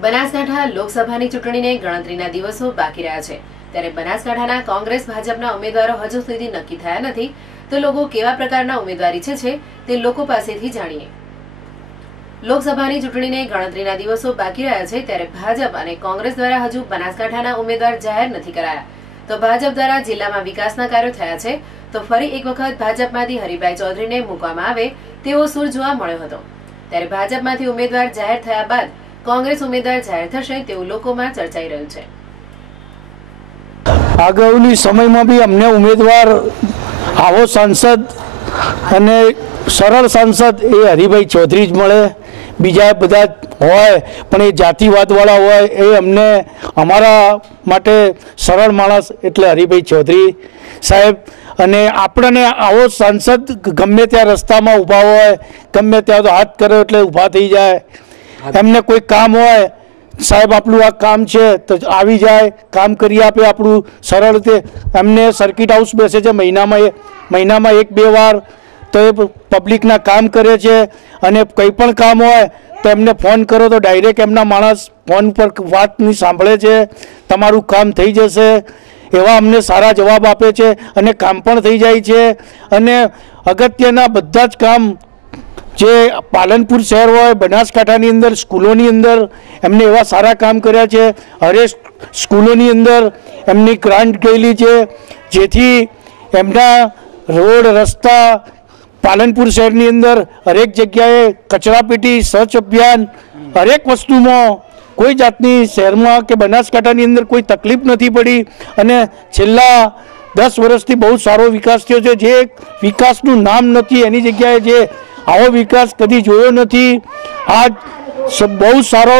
બનાસકાંઠા લોકસભાની ચૂંટણીને ગણતરીના દિવસો બાકી રહ્યા છે ત્યારે બનાસકાંઠાના કોંગ્રેસ ભાજપના ઉમેદવારો હજુ સુધી નક્કી થયા નથી તો લોકો કેવા પ્રકારના ઉમેદવાર ઈચ્છે છે તે લોકો પાસેથી જાણીએ। લોકસભાની ચૂંટણીને ગણતરીના દિવસો બાકી રહ્યા છે ત્યારે ભાજપ અને કોંગ્રેસ દ્વારા હજુ બનાસકાંઠાના ઉમેદવાર જાહેર નથી કરાયા તો ભાજપ દ્વારા જિલ્લામાં વિકાસના કાર્યો થયા છે તો ફરી એક વખત ભાજપમાંથી હરિભાઈ ચૌધરીને મૂકવામાં આવે તેવો સૂર જોવા મળ્યો હતો ત્યારે ભાજપમાંથી ઉમેદવાર જાહેર થયા બાદ કોંગ્રેસ ઉમેદવાર જાહેર થશે તેવું લોકોમાં ચર્ચાઈ રહ્યું છે। આગળની સમયમાં બી અમને ઉમેદવાર આવો સાંસદ અને સરળ સાંસદ એ હરિભાઈ ચૌધરી જ મળે, બીજા બધા હોય પણ એ જાતિવાદવાળા હોય એ અમને અમારા માટે સરળ માણસ એટલે હરિભાઈ ચૌધરી સાહેબ। અને આપણને આવો સાંસદ ગમે ત્યાં રસ્તામાં ઊભા હોય ગમે ત્યાં તો હાથ કર્યો એટલે ઊભા થઈ જાય, એમને કોઈ કામ હોય સાહેબ આપણું આ કામ છે તો આવી જાય કામ કરી આપે આપણું સરળ રીતે। એમને સર્કિટ હાઉસ બેસે છે મહિનામાં 1-2 વાર તો એ પબ્લિકના કામ કરે છે અને કંઈ પણ કામ હોય તો એમને ફોન કરો તો ડાયરેક્ટ એમના માણસ ફોન પર વાતની સાંભળે છે, તમારું કામ થઈ જશે એવા અમને સારા જવાબ આપે છે અને કામ પણ થઈ જાય છે। અને અગત્યના બધા જ કામ જે પાલનપુર શહેર હોય બનાસકાંઠાની અંદર સ્કૂલોની અંદર એમને એવા સારા કામ કર્યા છે। હરેક સ્કૂલોની અંદર એમની ગ્રાન્ટ ગયેલી છે જેથી એમના રોડ રસ્તા પાલનપુર શહેરની અંદર હરેક જગ્યાએ કચરાપેટી સ્વચ્છ અભિયાન હરેક વસ્તુમાં કોઈ જાતની શહેરમાં કે બનાસકાંઠાની અંદર કોઈ તકલીફ નથી પડી અને છેલ્લા 10 વર્ષથી બહુ સારો વિકાસ થયો છે। જે વિકાસનું નામ નથી એની જગ્યાએ જે આવો વિકાસ કદી જોયો નથી। આ બહુ સારો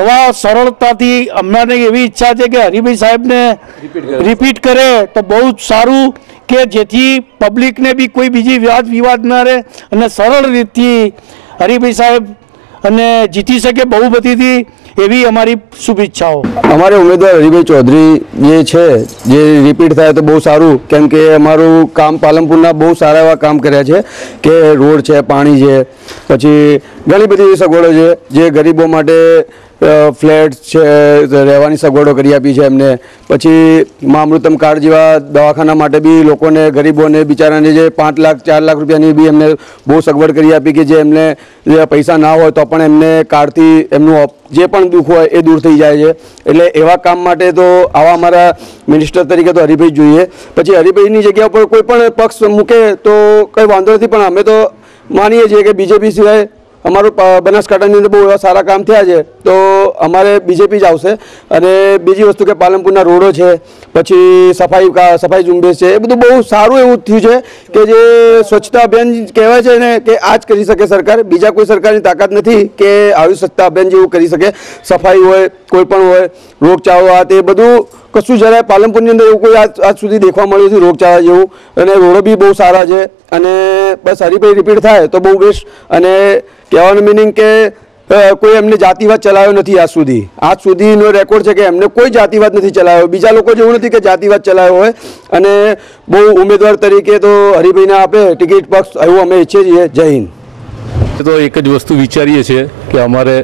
એવા સરળતાથી અમારે એવી ઈચ્છા છે કે હરિભાઈ સાહેબને રિપીટ કરે તો બહુ જ સારું કે જેથી પબ્લિકને બી કોઈ બીજી વાદ વિવાદ ના રહે અને સરળ રીતથી હરિભાઈ સાહેબ અને જીતી શકે બહુમતીથી એવી અમારી શુભેચ્છાઓ। અમારે ઉમેદવાર હરિભાઈ ચૌધરી જે છે જે રિપીટ થાય તો બહુ સારું, કેમ કે અમારું કામ પાલનપુરના બહુ સારા એવા કામ કર્યા છે કે રોડ છે, પાણી છે, પછી ઘણી બધી સગવડો છે જે ગરીબો માટે ફ્લેટ છે, રહેવાની સગવડો કરી આપી છે એમને। પછી મા અમૃતમ કાર્ડ જેવા દવાખાના માટે બી લોકોને ગરીબોને બિચારાને જે 5 લાખ 4 લાખ રૂપિયાની બી એમને બહુ સગવડ કરી આપી કે જે એમને પૈસા ના હોય તો પણ એમને કાર્ડથી એમનું જે પણ દુઃખ હોય એ દૂર થઈ જાય છે। એટલે એવા કામ માટે તો આવા અમારા મિનિસ્ટર તરીકે તો હરિભાઈ જોઈએ। પછી હરિભાઈની જગ્યા પર કોઈ પણ પક્ષ મૂકે તો કંઈ વાંધો નથી, પણ અમે તો માનીએ છીએ કે બીજેપી સિવાય અમારું બનાસકાંઠાની અંદર બહુ એવા સારા કામ થયા છે તો અમારે બીજેપી જ આવશે। અને બીજી વસ્તુ કે પાલનપુરના રોડો છે, પછી સફાઈ ઝુંબેશ છે, એ બધું બહુ સારું એવું થયું છે કે જે સ્વચ્છતા અભિયાન કહેવાય છે ને કે આ જ કરી શકે સરકાર, બીજા કોઈ સરકારની તાકાત નથી કે આવી સ્વચ્છતા અભિયાન જેવું કરી શકે। સફાઈ હોય કોઈ પણ હોય રોગચાળો આ તે બધું કશું જરાય પાલનપુરની અંદર એવું કોઈ આજ સુધી દેખવા મળ્યું નથી રોગચાળા જેવું, અને રોડો બી બહુ સારા છે। અને બસ હરિભાઈ રિપીટ થાય તો બહુ બેસ્ટ। અને કહેવાનું મિનિંગ કે કોઈ એમને જાતિવાદ ચલાવ્યો નથી આજ સુધીનો રેકોર્ડ છે કે એમને કોઈ જાતિવાદ નથી ચલાવ્યો, બીજા લોકો જેવું નથી કે જાતિવાદ ચલાવ્યો હોય। અને બહુ ઉમેદવાર તરીકે તો હરિભાઈને આપે ટિકિટ પક્ષ એવું અમે ઈચ્છીએ છીએ। જય હિન્દ। તો એક જ વસ્તુ વિચારીએ છીએ કે અમારે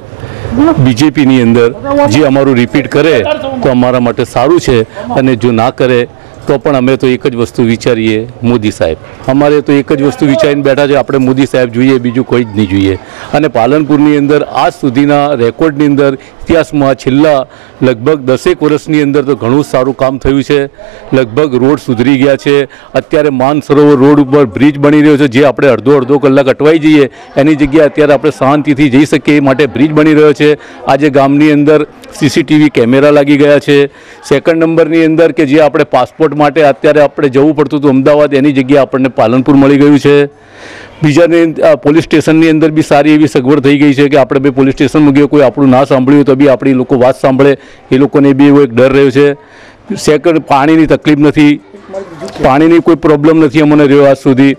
બીજેપીની અંદર જે અમારું રિપીટ કરે તો અમારા માટે સારું છે, અને જો ના કરે તો પણ અમે તો એક જ વસ્તુ વિચારીએ મોદી સાહેબ। અમારે તો એક જ વસ્તુ વિચારીને બેઠા છે આપણે મોદી સાહેબ જોઈએ, બીજું કોઈ જ નહીં જોઈએ। અને પાલનપુરની અંદર આજ સુધીના રેકોર્ડની અંદર ઇતિહાસમાં છેલ્લા લગભગ 10 વર્ષની અંદર તો ઘણું સારું કામ થયું છે। લગભગ રોડ સુધરી ગયા છે, અત્યારે માનસરોવર રોડ ઉપર બ્રિજ બની રહ્યો છે જે આપણે અડધો કલાક અટવાઈ જઈએ એની જગ્યાએ અત્યારે આપણે શાંતિથી જઈ શકીએ એ માટે બ્રિજ બની રહ્યો છે। આજે ગામની અંદર સીસીટીવી કેમેરા લાગી ગયા છે। સેકન્ડ નંબરની અંદર કે જે આપણે પાસપોર્ટ માટે અત્યારે આપણે જવું પડતું હતું અમદાવાદ એની જગ્યાએ આપણને પાલનપુર મળી ગયું છે। બીજાને પોલીસ સ્ટેશનની અંદર બી સારી એવી સગવડ થઈ ગઈ છે કે આપણે બે પોલીસ સ્ટેશનમાં ગયો કોઈ આપણું ના સાંભળ્યું તો બી આપણી લોકો વાત સાંભળે એ લોકોને બી એવો એક ડર રહ્યો છે। સેકન્ડ પાણીની તકલીફ નથી, પાણીની કોઈ પ્રોબ્લેમ નથી અમને રહ્યો આજ સુધી,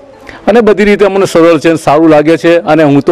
અને બધી રીતે અમને સરળ છે, સારું લાગે છે। અને હું તો